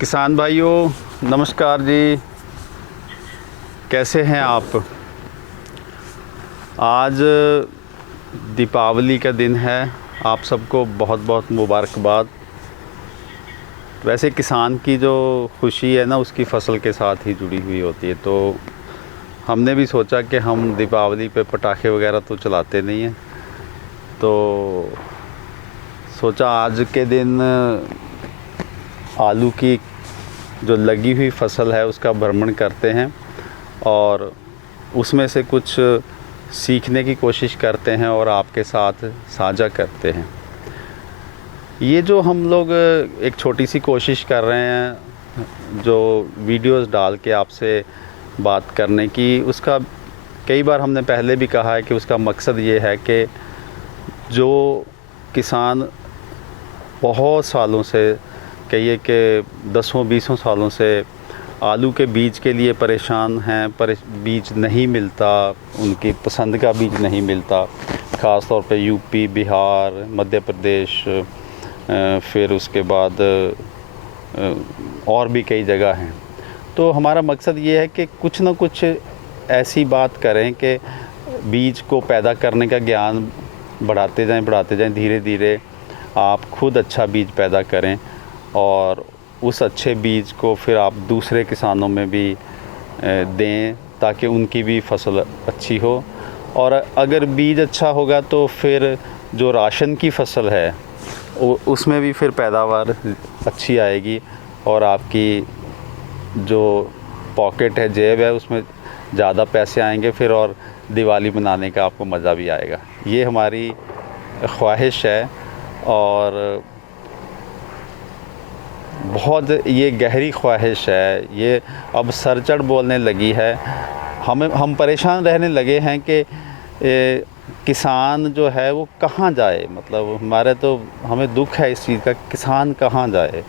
किसान भाइयों नमस्कार जी, कैसे हैं आप। आज दीपावली का दिन है, आप सबको बहुत बहुत मुबारकबाद। वैसे किसान की जो खुशी है ना, उसकी फ़सल के साथ ही जुड़ी हुई होती है। तो हमने भी सोचा कि हम दीपावली पे पटाखे वगैरह तो चलाते नहीं हैं, तो सोचा आज के दिन आलू की जो लगी हुई फ़सल है उसका भ्रमण करते हैं और उसमें से कुछ सीखने की कोशिश करते हैं और आपके साथ साझा करते हैं। ये जो हम लोग एक छोटी सी कोशिश कर रहे हैं जो वीडियोस डाल के आपसे बात करने की, उसका कई बार हमने पहले भी कहा है कि उसका मकसद ये है कि जो किसान बहुत सालों से, कहिए कि 10-20 सालों से आलू के बीज के लिए परेशान हैं, पर बीज नहीं मिलता, उनकी पसंद का बीज नहीं मिलता, ख़ास तौर पे यूपी, बिहार, मध्य प्रदेश, फिर उसके बाद और भी कई जगह हैं। तो हमारा मकसद ये है कि कुछ ना कुछ ऐसी बात करें कि बीज को पैदा करने का ज्ञान बढ़ाते जाएं, धीरे धीरे आप खुद अच्छा बीज पैदा करें और उस अच्छे बीज को फिर आप दूसरे किसानों में भी दें ताकि उनकी भी फसल अच्छी हो। और अगर बीज अच्छा होगा तो फिर जो राशन की फसल है उसमें भी फिर पैदावार अच्छी आएगी और आपकी जो पॉकेट है, जेब है, उसमें ज़्यादा पैसे आएंगे फिर, और दिवाली मनाने का आपको मज़ा भी आएगा। ये हमारी ख्वाहिश है और बहुत ये गहरी ख्वाहिश है, ये अब सर चढ़ बोलने लगी है। हम परेशान रहने लगे हैं कि किसान जो है वो कहाँ जाए। मतलब हमें दुख है इस चीज़ का, किसान कहाँ जाए।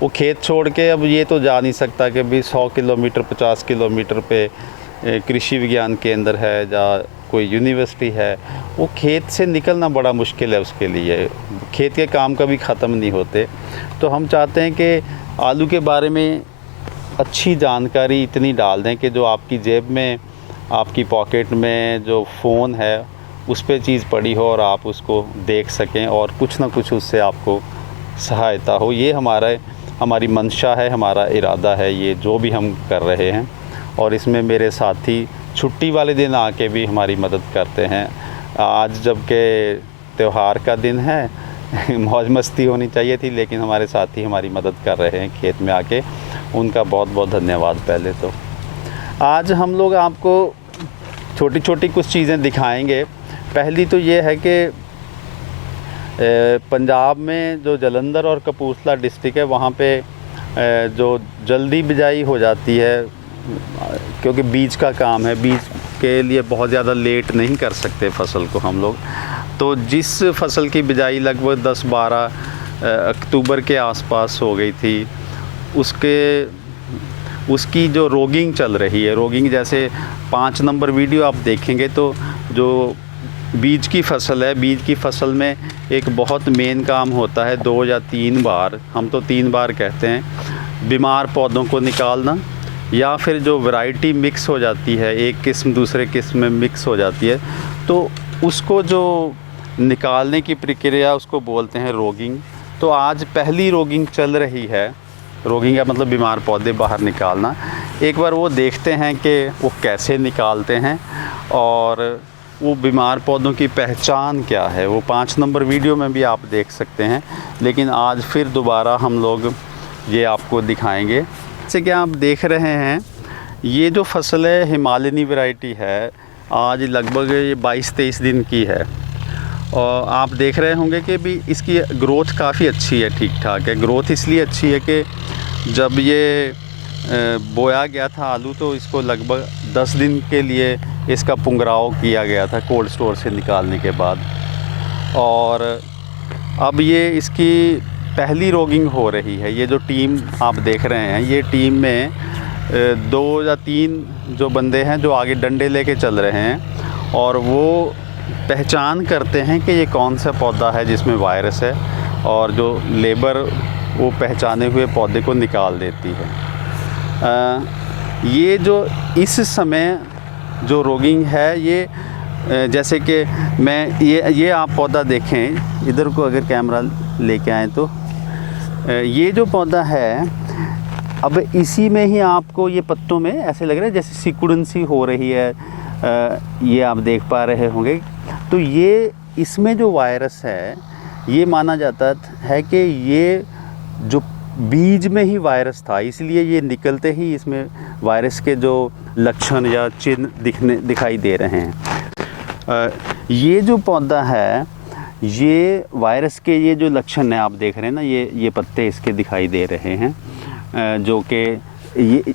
वो खेत छोड़ के अब ये तो जा नहीं सकता कि भी 100 किलोमीटर 50 किलोमीटर पे कृषि विज्ञान केंद्र है या कोई यूनिवर्सिटी है। वो खेत से निकलना बड़ा मुश्किल है उसके लिए, खेत के काम कभी ख़त्म नहीं होते। तो हम चाहते हैं कि आलू के बारे में अच्छी जानकारी इतनी डाल दें कि जो आपकी जेब में, आपकी पॉकेट में जो फ़ोन है उस पे चीज़ पड़ी हो और आप उसको देख सकें और कुछ ना कुछ उससे आपको सहायता हो। ये हमारी मंशा है, हमारा इरादा है, ये जो भी हम कर रहे हैं। और इसमें मेरे साथी छुट्टी वाले दिन आके भी हमारी मदद करते हैं। आज जबकि त्यौहार का दिन है मौज मस्ती होनी चाहिए थी, लेकिन हमारे साथी हमारी मदद कर रहे हैं खेत में आके, उनका बहुत बहुत धन्यवाद। पहले तो आज हम लोग आपको छोटी छोटी कुछ चीज़ें दिखाएंगे। पहली तो ये है कि पंजाब में जो जालंधर और कपूरथला डिस्ट्रिक्ट है वहाँ पे जो जल्दी बिजाई हो जाती है, क्योंकि बीज का काम है, बीज के लिए बहुत ज़्यादा लेट नहीं कर सकते फसल को हम लोग। तो जिस फसल की बिजाई लगभग 10-12 अक्टूबर के आसपास हो गई थी, उसकी जो रोगिंग चल रही है, रोगिंग जैसे 5 नंबर वीडियो आप देखेंगे तो जो बीज की फसल है, बीज की फसल में एक बहुत मेन काम होता है 2 या 3 बार, हम तो 3 बार कहते हैं, बीमार पौधों को निकालना, या फिर जो वैरायटी मिक्स हो जाती है, एक किस्म दूसरे किस्म में मिक्स हो जाती है, तो उसको जो निकालने की प्रक्रिया उसको बोलते हैं रोगिंग। तो आज पहली रोगिंग चल रही है। रोगिंग का मतलब बीमार पौधे बाहर निकालना। एक बार वो देखते हैं कि वो कैसे निकालते हैं और वो बीमार पौधों की पहचान क्या है। वो 5 नंबर वीडियो में भी आप देख सकते हैं, लेकिन आज फिर दोबारा हम लोग ये आपको दिखाएंगे। जैसे कि आप देख रहे हैं, ये जो फसल है हिमालयनी वैरायटी है, आज लगभग ये 22-23 दिन की है और आप देख रहे होंगे कि भी इसकी ग्रोथ काफ़ी अच्छी है, ठीक ठाक है। ग्रोथ इसलिए अच्छी है कि जब ये बोया गया था आलू, तो इसको लगभग 10 दिन के लिए इसका पुंगराव किया गया था कोल्ड स्टोर से निकालने के बाद, और अब ये इसकी पहली रोगिंग हो रही है। ये जो टीम आप देख रहे हैं, ये टीम में 2 या 3 जो बंदे हैं जो आगे डंडे लेके चल रहे हैं और वो पहचान करते हैं कि ये कौन सा पौधा है जिसमें वायरस है, और जो लेबर वो पहचाने हुए पौधे को निकाल देती है। ये जो इस समय जो रोगिंग है, ये जैसे कि मैं ये आप पौधा देखें, इधर को अगर कैमरा लेके आएँ तो ये जो पौधा है, अब इसी में ही आपको ये पत्तों में ऐसे लग रहा है जैसे सिकुड़न सी हो रही है, ये आप देख पा रहे होंगे। तो ये इसमें जो वायरस है, ये माना जाता है कि ये जो बीज में ही वायरस था, इसलिए ये निकलते ही इसमें वायरस के जो लक्षण या चिन्ह दिखाई दे रहे हैं। ये जो पौधा है, ये वायरस के ये जो लक्षण है आप देख रहे हैं ना, ये पत्ते इसके दिखाई दे रहे हैं, जो कि ये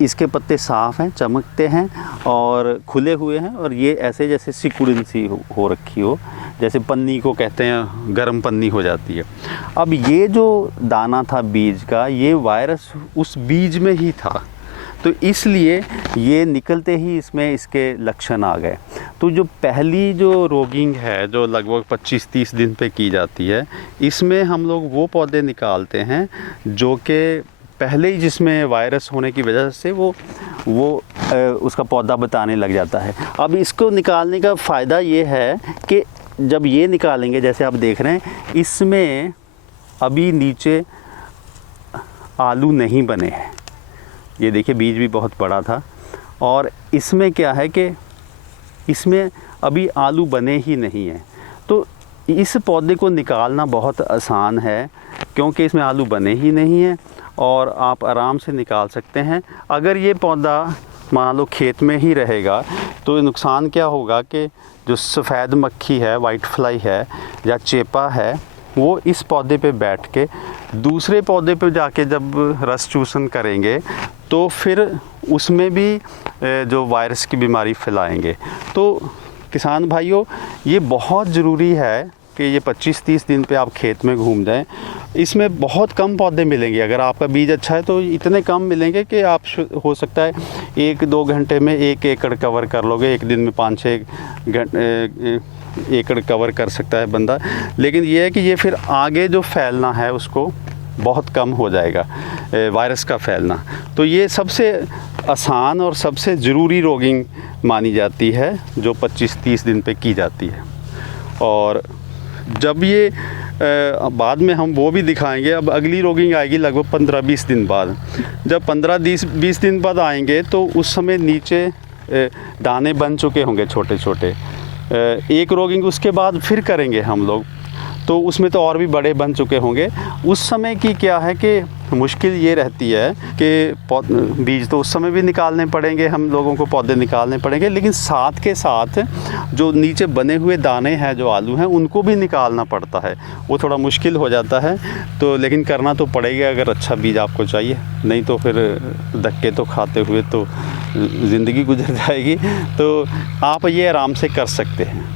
इसके पत्ते साफ़ हैं, चमकते हैं और खुले हुए हैं, और ये ऐसे जैसे सिकुड़न सी हो रखी हो, जैसे पन्नी को कहते हैं, गर्म पन्नी हो जाती है। अब ये जो दाना था बीज का, ये वायरस उस बीज में ही था, तो इसलिए ये निकलते ही इसमें इसके लक्षण आ गए। तो जो पहली जो रोगिंग है, जो लगभग 25-30 दिन पे की जाती है, इसमें हम लोग वो पौधे निकालते हैं जो कि पहले ही जिसमें वायरस होने की वजह से वो उसका पौधा बताने लग जाता है। अब इसको निकालने का फ़ायदा ये है कि जब ये निकालेंगे, जैसे आप देख रहे हैं, इसमें अभी नीचे आलू नहीं बने हैं। ये देखिए बीज भी बहुत बड़ा था, और इसमें क्या है कि इसमें अभी आलू बने ही नहीं हैं। तो इस पौधे को निकालना बहुत आसान है, क्योंकि इसमें आलू बने ही नहीं हैं और आप आराम से निकाल सकते हैं। अगर ये पौधा मान लो खेत में ही रहेगा, तो नुकसान क्या होगा कि जो सफ़ेद मक्खी है, वाइट फ्लाई है या चेपा है, वो इस पौधे पे बैठ के दूसरे पौधे पे जाके जब रस चूसन करेंगे, तो फिर उसमें भी जो वायरस की बीमारी फैलाएंगे। तो किसान भाइयों, ये बहुत ज़रूरी है कि ये 25-30 दिन पे आप खेत में घूम जाएं। इसमें बहुत कम पौधे मिलेंगे। अगर आपका बीज अच्छा है तो इतने कम मिलेंगे कि आप हो सकता है 1-2 घंटे में 1 एकड़ कवर कर लोगे। एक दिन में 5-6 एकड़ कवर कर सकता है बंदा। लेकिन ये है कि ये फिर आगे जो फैलना है उसको बहुत कम हो जाएगा, वायरस का फैलना। तो ये सबसे आसान और सबसे ज़रूरी रोगिंग मानी जाती है, जो 25-30 दिन पे की जाती है। और जब ये बाद में हम वो भी दिखाएंगे। अब अगली रोगिंग आएगी लगभग 15-20 दिन बाद। जब 15-20 दिन बाद आएंगे तो उस समय नीचे दाने बन चुके होंगे छोटे छोटे। एक रोगिंग उसके बाद फिर करेंगे हम लोग, तो उसमें तो और भी बड़े बन चुके होंगे। उस समय की क्या है कि मुश्किल ये रहती है कि बीज तो उस समय भी निकालने पड़ेंगे, हम लोगों को पौधे निकालने पड़ेंगे, लेकिन साथ के साथ जो नीचे बने हुए दाने हैं, जो आलू हैं, उनको भी निकालना पड़ता है। वो थोड़ा मुश्किल हो जाता है, तो लेकिन करना तो पड़ेगा अगर अच्छा बीज आपको चाहिए, नहीं तो फिर धक्के तो खाते हुए तो ज़िंदगी गुजर जाएगी। तो आप ये आराम से कर सकते हैं।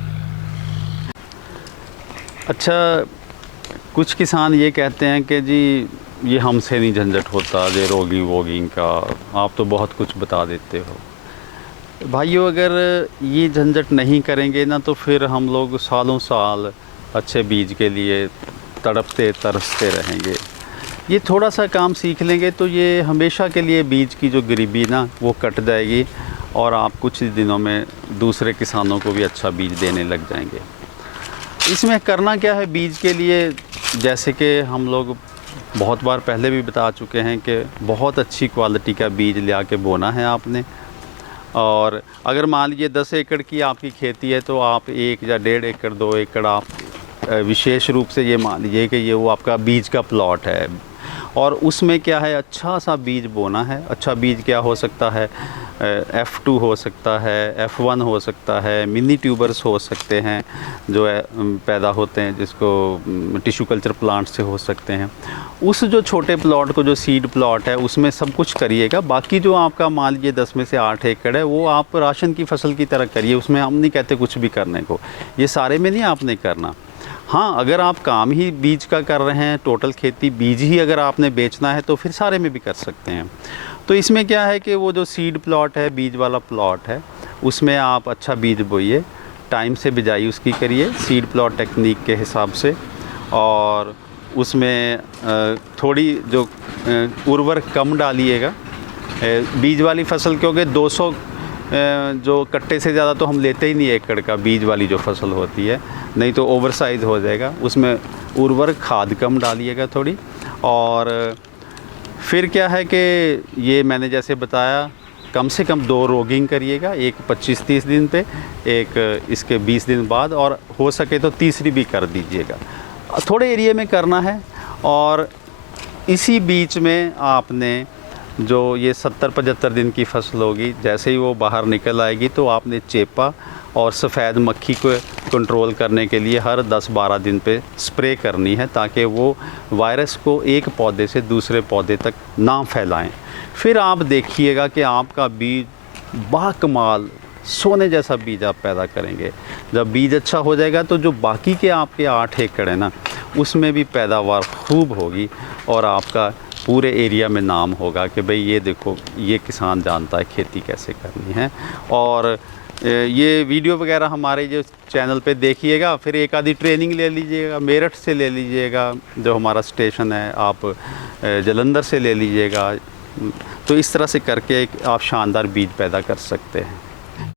अच्छा, कुछ किसान ये कहते हैं कि जी ये हमसे नहीं झंझट होता, ये रोगिंग का आप तो बहुत कुछ बता देते हो। भाइयों, अगर ये झंझट नहीं करेंगे ना, तो फिर हम लोग सालों साल अच्छे बीज के लिए तड़पते तरसते रहेंगे। ये थोड़ा सा काम सीख लेंगे तो ये हमेशा के लिए बीज की जो गरीबी ना वो कट जाएगी, और आप कुछ ही दिनों में दूसरे किसानों को भी अच्छा बीज देने लग जाएंगे। इसमें करना क्या है बीज के लिए, जैसे कि हम लोग बहुत बार पहले भी बता चुके हैं कि बहुत अच्छी क्वालिटी का बीज ले आके बोना है आपने। और अगर मान लीजिए 10 एकड़ की आपकी खेती है, तो आप 1 या 1.5 एकड़ 2 एकड़ आप विशेष रूप से ये मान लीजिए कि ये वो आपका बीज का प्लॉट है, और उसमें क्या है अच्छा सा बीज बोना है। अच्छा बीज क्या हो सकता है, F2 हो सकता है, F1 हो सकता है, मिनी ट्यूबर्स हो सकते हैं जो पैदा होते हैं, जिसको टिश्यू कल्चर प्लांट से हो सकते हैं। उस जो छोटे प्लॉट को, जो सीड प्लॉट है, उसमें सब कुछ करिएगा। बाकी जो आपका मान लीजिए 10 में से 8 एकड़ है, वो आप राशन की फसल की तरह करिए। उसमें हम नहीं कहते कुछ भी करने को, ये सारे में नहीं आपने करना। हाँ, अगर आप काम ही बीज का कर रहे हैं, टोटल खेती बीज ही अगर आपने बेचना है, तो फिर सारे में भी कर सकते हैं। तो इसमें क्या है कि वो जो सीड प्लॉट है, बीज वाला प्लॉट है, उसमें आप अच्छा बीज बोइए, टाइम से बिजाई उसकी करिए सीड प्लॉट टेक्निक के हिसाब से, और उसमें थोड़ी जो उर्वरक कम डालिएगा। बीज वाली फसल क्योंकि 200 जो कट्टे से ज़्यादा तो हम लेते ही नहीं एकड़ का, बीज वाली जो फसल होती है, नहीं तो ओवरसाइज़ हो जाएगा। उसमें उर्वरक खाद कम डालिएगा थोड़ी। और फिर क्या है कि ये मैंने जैसे बताया, कम से कम 2 रोगिंग करिएगा, एक 25-30 दिन पे, एक इसके 20 दिन बाद, और हो सके तो तीसरी भी कर दीजिएगा। थोड़े एरिया में करना है। और इसी बीच में आपने जो ये 70-75 दिन की फसल होगी, जैसे ही वो बाहर निकल आएगी तो आपने चेपा और सफ़ेद मक्खी को कंट्रोल करने के लिए हर 10-12 दिन पे स्प्रे करनी है, ताकि वो वायरस को एक पौधे से दूसरे पौधे तक ना फैलाएं। फिर आप देखिएगा कि आपका बीज बाकमाल सोने जैसा बीज आप पैदा करेंगे। जब बीज अच्छा हो जाएगा तो जो बाकी के आपके 8 एकड़ है ना, उसमें भी पैदावार खूब होगी और आपका पूरे एरिया में नाम होगा कि भाई ये देखो, ये किसान जानता है खेती कैसे करनी है। और ये वीडियो वगैरह हमारे जो चैनल पे देखिएगा, फिर एक आधी ट्रेनिंग ले लीजिएगा, मेरठ से ले लीजिएगा जो हमारा स्टेशन है, आप जलंधर से ले लीजिएगा। तो इस तरह से करके एक आप शानदार बीज पैदा कर सकते हैं।